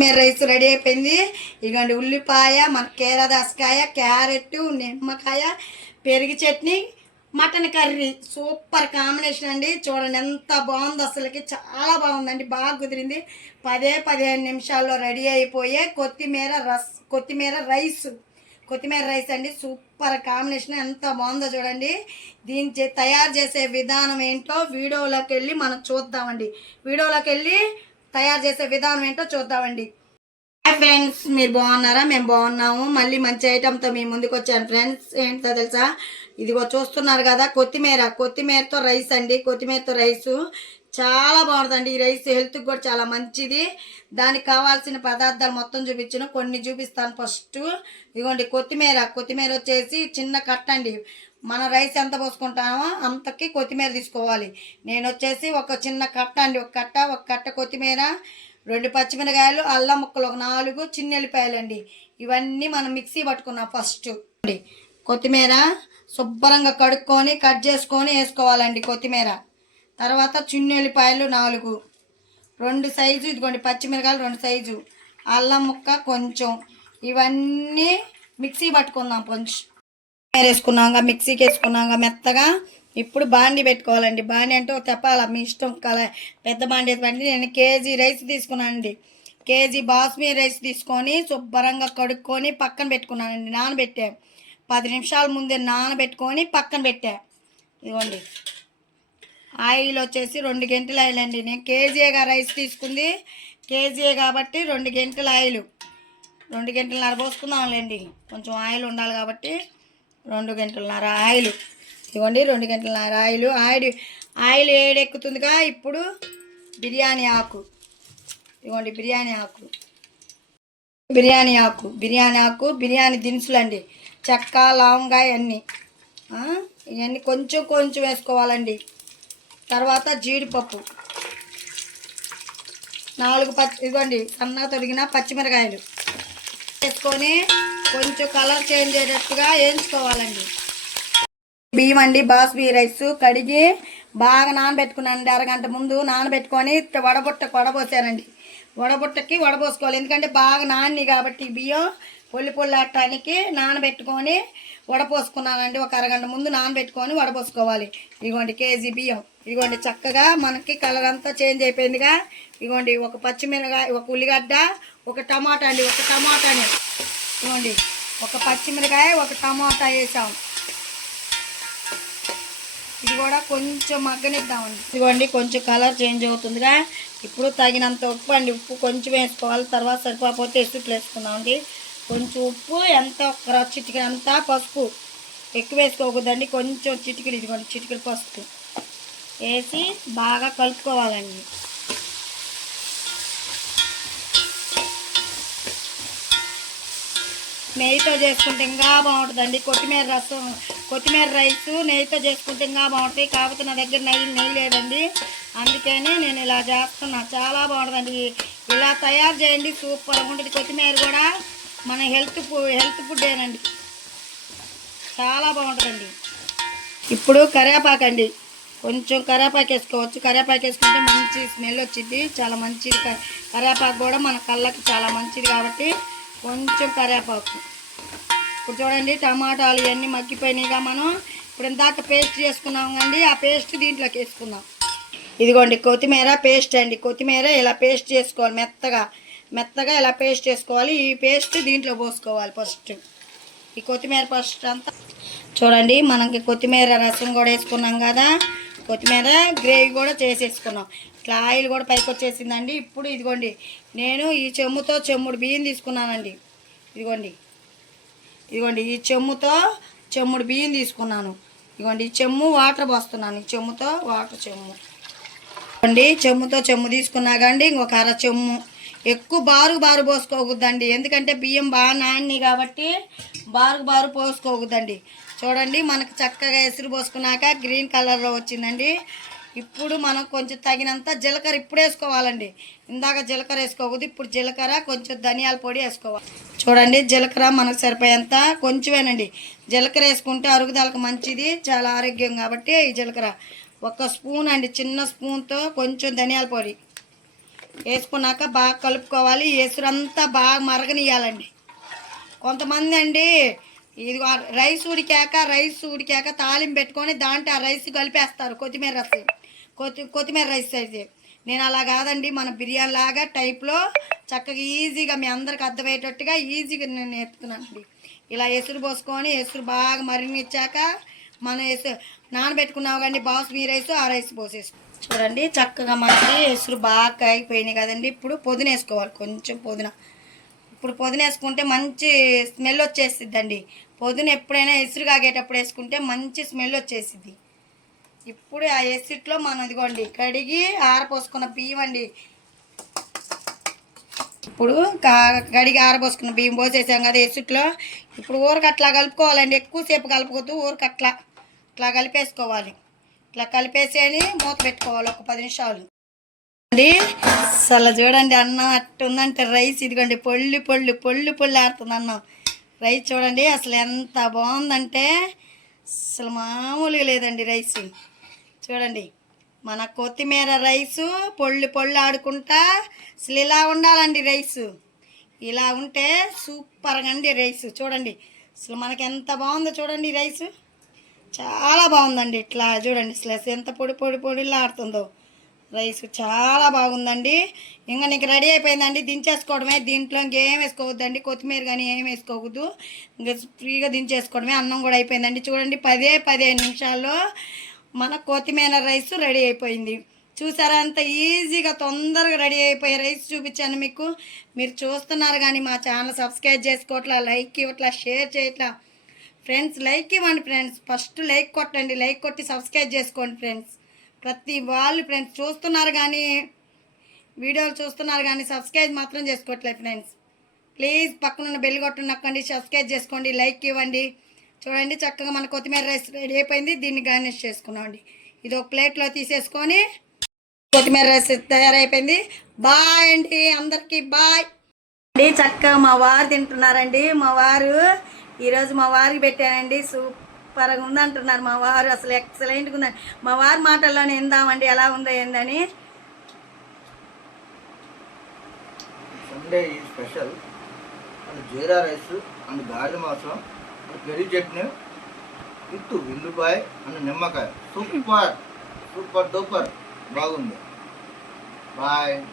మీరు rice ready అయిపోయింది. ఇదిగోండి ఉల్లిపాయ మన కేరదాసకాయ క్యారెట్ నిమ్మకాయ పెరుగు chutney mutton curry. Super combination అండి. చూడండి ఎంత బాగుంది అసలుకి. చాలా బాగుందండి. బాగా కుదిరింది. పదే పదిహేను నిమిషాల్లో రెడీ అయిపోయే కొత్తిమీర రస్ కొత్తిమీర రైస్. కొత్తిమీర రైస్ అండి. Super combination. ఎంత బాగుందో చూడండి. దీని తయారు చేసే విధానం ఏంటో వీడియోలోకి వెళ్ళి మనం చూద్దామండి. వీడియోలోకి వెళ్ళి తయారు చేసే విధానం ఏంటో చూద్దామండి. హాయ్ ఫ్రెండ్స్ మీరు బాగున్నారా? మేము బాగున్నాము. మళ్ళీ మంచి ఐటమ్తో మీ ముందుకు వచ్చాను ఫ్రెండ్స్. ఏంటో తెలుసా? ఇదిగో చూస్తున్నారు కదా కొత్తిమీర. కొత్తిమీరతో రైస్ అండి. కొత్తిమీరతో రైసు. చాలా బాగుంటుందండి ఈ రైస్ హెల్త్కి కూడా చాలా మంచిది. దానికి కావాల్సిన పదార్థాలు మొత్తం చూపించను కొన్ని చూపిస్తాను ఫస్ట్. ఇదిగోండి కొత్తిమీర. కొత్తిమీర వచ్చేసి చిన్న కట్ట అండి మన రైస్ ఎంత పోసుకుంటామో అంతకి కొత్తిమీర తీసుకోవాలి. నేను వచ్చేసి ఒక చిన్న కట్ట అండి. ఒక కట్ట ఒక కట్ట కొత్తిమీర రెండు పచ్చిమిరకాయలు అల్లం ముక్కలు ఒక నాలుగు చిన్న ఎల్లిపాయలు అండి. ఇవన్నీ మనం మిక్సీ పట్టుకున్నాం ఫస్ట్. కొత్తిమీర శుభ్రంగా కడుక్కొని కట్ చేసుకొని వేసుకోవాలండి కొత్తిమీర. తర్వాత చిన్న ఎల్లిపాయలు నాలుగు. రెండు సైజు ఇదిగోండి పచ్చిమిరకాయలు రెండు సైజు. అల్లం ముక్క కొంచెం. ఇవన్నీ మిక్సీ పట్టుకుందాం కొంచెం. వేసుకున్నాక మిక్సీకి వేసుకున్నాక మెత్తగా. ఇప్పుడు బాండి పెట్టుకోవాలండి. బాండి అంటే తెప్పాల? మీ ఇష్టం కల పెద్ద బాండి ఎత్తుకోండి నేను కేజీ రైస్ తీసుకున్నానండి. కేజీ బాస్మీ రైస్ తీసుకొని శుభ్రంగా కడుక్కొని పక్కన పెట్టుకున్నానండి. నానబెట్టా. పది నిమిషాల ముందే నానబెట్టుకొని పక్కన పెట్టా. ఇదిగోండి. ఆయిల్ వచ్చేసి రెండు గంటల ఆయిల్ అండి. నేను కేజీగా రైస్ తీసుకుంది. కేజీ కాబట్టి రెండు గంటల ఆయిల్. రెండు గంటలన్నర పోసుకుందాంలేండి కొంచెం ఆయిల్ ఉండాలి కాబట్టి. రెండు గంటలన్నర ఆయిల్. ఇవ్వండి రెండు గంటలన్నర ఆయిల్. ఆయిల్ ఆయిల్ ఏడెక్కుతుందిగా ఇప్పుడు బిర్యానీ ఆకు. ఇవ్వండి బిర్యానీ ఆకు. బిర్యానీ ఆకు బిర్యానీ ఆకు బిర్యానీ దినుసులు అండి చెక్క లవంగాయ అన్నీ ఇవన్నీ కొంచెం కొంచెం వేసుకోవాలండి. తర్వాత జీడిపప్పు. నాలుగు పచ్చి ఇదిగోండి సన్న తొడిగిన పచ్చిమిరకాయలు. వేసుకొని కొంచెం కలర్ చేంజ్ అయ్యేటట్టుగా వేయించుకోవాలండి. బియ్యం అండి బాస్మీ రైస్ కడిగి బాగా నానబెట్టుకున్నానండి అరగంట ముందు నానబెట్టుకొని వడబుట్ట వడబోసానండి. వడబుట్టకి వడబోసుకోవాలి ఎందుకంటే బాగా నాన్ని కాబట్టి బియ్యం పొల్లి పొల్లాటానికి నానబెట్టుకొని వడపోసుకున్నానండి. ఒక అరగంట ముందు నానబెట్టుకొని వడపోసుకోవాలి ఇదిగోండి కేజీ బియ్యం. ఇదిగోండి చక్కగా మనకి కలర్ అంతా చేంజ్ అయిపోయిందిగా. ఇదిగోండి ఒక పచ్చిమిరకాయ ఒక ఉల్లిగడ్డ ఒక టమాటా అండి ఒక టమాటాని. చూడండి ఒక పచ్చిమిరకాయ ఒక టమాటా వేసాం. ఇది కూడా కొంచెం మగ్గనిద్దామండి. ఇదిగోండి కొంచెం కలర్ చేంజ్ అవుతుందిగా. ఇప్పుడు తగినంత ఉప్పు అండి ఉప్పు కొంచెం వేసుకోవాలి. తర్వాత సరిపోతే ఎసుట్లు వేసుకుందామండి. కొంచెం ఉప్పు ఎంత ఒక చిటికెడు అంతా పసుపు. ఎక్కువ వేసుకోకూడదండి కొంచెం చిటికలు ఇదిగోండి చిటికలు పసుపు. వేసి బాగా కలుపుకోవాలండి. నెయ్యితో చేసుకుంటే ఇంకా బాగుంటుందండి. కొత్తిమీర రసం కొత్తిమీర రైస్ నెయ్యితో చేసుకుంటే ఇంకా బాగుంటుంది కాకపోతే నా దగ్గర నెయ్యి నెయ్యి లేదండి. అందుకనే నేను ఇలా చేస్తున్నా. చాలా బాగుంటుందండి. ఇలా తయారు చేయండి. సూపర్గా ఉంటుంది. కొత్తిమీర కూడా మన హెల్త్ ఫుడ్ హెల్త్ ఫుడ్డేనండి. చాలా బాగుంటుందండి. ఇప్పుడు కరేపాకు అండి కొంచెం కరేపాకు వేసుకోవచ్చు. కరివేపాకు వేసుకుంటే మంచి స్మెల్ వచ్చింది చాలా మంచిది. కరేపాకు కూడా మన కళ్ళకి చాలా మంచిది కాబట్టి కొంచెం కరివేపాకు. ఇప్పుడు చూడండి టమాటాలు ఇవన్నీ మగ్గిపోయినాయిగా మనం. ఇప్పుడు ఇందాక పేస్ట్ చేసుకున్నాం అండి ఆ పేస్ట్ దీంట్లోకి వేసుకుందాం. ఇదిగోండి కొత్తిమీర పేస్ట్ అండి. కొత్తిమీర ఇలా పేస్ట్ చేసుకోవాలి మెత్తగా. మెత్తగా ఇలా పేస్ట్ చేసుకోవాలి. ఈ పేస్ట్ దీంట్లో పోసుకోవాలి ఫస్ట్. ఈ కొత్తిమీర ఫస్ట్ అంతా. చూడండి మనకి కొత్తిమీర రసం కూడా వేసుకున్నాం కదా. కొత్తిమీర గ్రేవీ కూడా చేసేసుకున్నాం. ఇట్లా ఆయిల్ కూడా పైకి వచ్చేసిందండి ఇప్పుడు ఇదిగోండి నేను ఈ చెమ్ముతో చెమ్ముడు బియ్యం తీసుకున్నానండి. ఇదిగోండి ఇదిగోండి ఈ చెమ్ముతో చెమ్ముడు బియ్యం తీసుకున్నాను. ఇదిగోండి ఈ చెమ్ము వాటర్ పోస్తున్నాను. ఈ చెమ్ముతో వాటర్ చెమ్ము. అండి చెమ్ముతో చెమ్ము తీసుకున్నా కండి ఇంకొక అర చెమ్ము. ఎక్కువ బారు బారు పోసుకోకూడదండి. ఎందుకంటే బియ్యం బాగా నాన్ని కాబట్టి బారు బారు పోసుకోకూడదండి. చూడండి మనకు చక్కగా ఎసురు పోసుకున్నాక గ్రీన్ కలర్లో వచ్చిందండి. ఇప్పుడు మనం కొంచెం తగినంత జీలకర్ర ఇప్పుడు వేసుకోవాలండి. ఇందాక జీలకర్ర వేసుకోకూడదు ఇప్పుడు జీలకర్ర కొంచెం ధనియాల పొడి వేసుకోవాలి. చూడండి జీలకర్ర మనకు సరిపోయేంత కొంచెమేనండి. జీలకర్ర వేసుకుంటే అరుగుదలకు మంచిది చాలా ఆరోగ్యం కాబట్టి ఈ జీలకర్ర. ఒక స్పూన్ అండి చిన్న స్పూన్తో కొంచెం ధనియాల పొడి. వేసుకున్నాక బాగా కలుపుకోవాలి ఎసురంతా బాగా మరగనియాలండి కొంతమంది అండి ఇది రైస్ ఉడికాక రైస్ ఉడికాక తాలింపు పెట్టుకొని దాంట్లో ఆ రైస్ కలిపేస్తారు కొత్తిమీర రసం. కొత్తి కొత్తిమీర రైస్ అయితే. నేను అలా కాదండి మన బిర్యానీ లాగా టైప్లో చక్కగా ఈజీగా మీ అందరికి అర్థమయ్యేటట్టుగా ఈజీగా నేను నేర్పుతున్నానండి ఇలా ఎసురు పోసుకొని ఎసురు బాగా మరిగించాక మనం ఎసు నానబెట్టుకున్నావు కానీ బాస్మీ రైస్ ఆ రైస్ పోసేసి చూడండి చక్కగా మనకి ఎసురు బాగా అయిపోయినాయి కదండి. ఇప్పుడు పొదిన వేసుకోవాలి కొంచెం పొదిన. ఇప్పుడు పొదిన వేసుకుంటే మంచి స్మెల్ వచ్చేసిద్దండి. పొదిన ఎప్పుడైనా ఎసురు కాగేటప్పుడు వేసుకుంటే మంచి స్మెల్ వచ్చేసిద్ది. ఇప్పుడు ఆ ఎసిట్లో మనం ఇదిగోండి కడిగి ఆరపోసుకున్న బియ్యం అండి. ఇప్పుడు కడిగి ఆరబోసుకున్న బియ్యం పోసేసాం కదా ఎసిట్లో ఇప్పుడు ఊరికి అట్లా కలుపుకోవాలండి ఎక్కువసేపు కలుపుకోవద్దు ఊరికి అట్లా ఇట్లా కలిపేసుకోవాలి. ఇట్లా కలిపేసేని మూత పెట్టుకోవాలి ఒక పది నిమిషాలు. అండి అసలు చూడండి అన్నం అట్టుందంటే రైస్ ఇదిగోండి పొల్లి పొల్లి పొల్లి పొల్లి ఆడుతుంది అన్నం. రైస్ చూడండి అసలు ఎంత బాగుందంటే అసలు మామూలుగా లేదండి రైస్. చూడండి మన కొత్తిమీర రైసు పొళ్ళు పొళ్ళు ఆడుకుంటా అసలు ఇలా ఉండాలండి రైసు. ఇలా ఉంటే సూపర్గా అండి రైస్. చూడండి అసలు మనకి ఎంత బాగుందో చూడండి రైసు. చాలా బాగుందండి ఇట్లా చూడండి అసలు ఎంత పొడి పొడి పొడిలా ఆడుతుందో. రైస్ చాలా బాగుందండి. ఇంకా నీకు రెడీ అయిపోయిందండి దించేసుకోవడమే. దీంట్లో ఇంకేం వేసుకోవద్దండి కొత్తిమీర కానీ ఏం వేసుకోవద్దు. ఇంకా ఫ్రీగా దించేసుకోవడమే అన్నం కూడా అయిపోయిందండి. చూడండి పదే పదిహేను నిమిషాల్లో మన కొత్తిమీర రైస్ రెడీ అయిపోయింది. చూసారా అంత ఈజీగా తొందరగా రెడీ అయిపోయే రైస్ చూపించాను మీకు. మీరు చూస్తున్నారు కానీ మా ఛానల్ సబ్స్క్రైబ్ చేసుకోవట్లా లైక్ ఇవ్వట్లా షేర్ చేయట్లా. ఫ్రెండ్స్ లైక్ ఇవ్వండి ఫ్రెండ్స్. ఫస్ట్ లైక్ కొట్టండి లైక్ కొట్టి సబ్స్క్రైబ్ చేసుకోండి ఫ్రెండ్స్. ప్రతి వాళ్ళు ఫ్రెండ్స్ చూస్తున్నారు కానీ వీడియోలు చూస్తున్నారు కానీ సబ్స్క్రైబ్ మాత్రం చేసుకోవట్లేదు ఫ్రెండ్స్. ప్లీజ్ పక్కనున్న బెల్ కొట్టండి నక్కండి సబ్స్క్రైబ్ చేసుకోండి లైక్ ఇవ్వండి. చూడండి చక్కగా మన కొత్తిమీర రైస్ రెడీ అయిపోయింది. దీన్ని గార్నిష్ చేసుకున్నామండి. ఇది ఒక ప్లేట్లో తీసేసుకొని కొత్తిమీర రైస్ తయారైపోయింది. బాయ్ అండి అందరికీ బాయ్. అండి చక్కగా మా వారు తింటున్నారండి. మా వారు ఈరోజు మా వారికి పెట్టానండి. సూపర్గా ఉందంటున్నారు మా వారు. అసలు ఎక్సలెంట్గా ఉందండి మా వారి మాటల్లోనే ఇందామండి ఎలా ఉందో ఏందని. Sunday special and jeera rice and గాలి మాసం గరి చట్నీ విత్ ఉల్లిపాయ అన్న నిమ్మకాయ. సూపర్. Super duper. బాగుంది. బాయ్.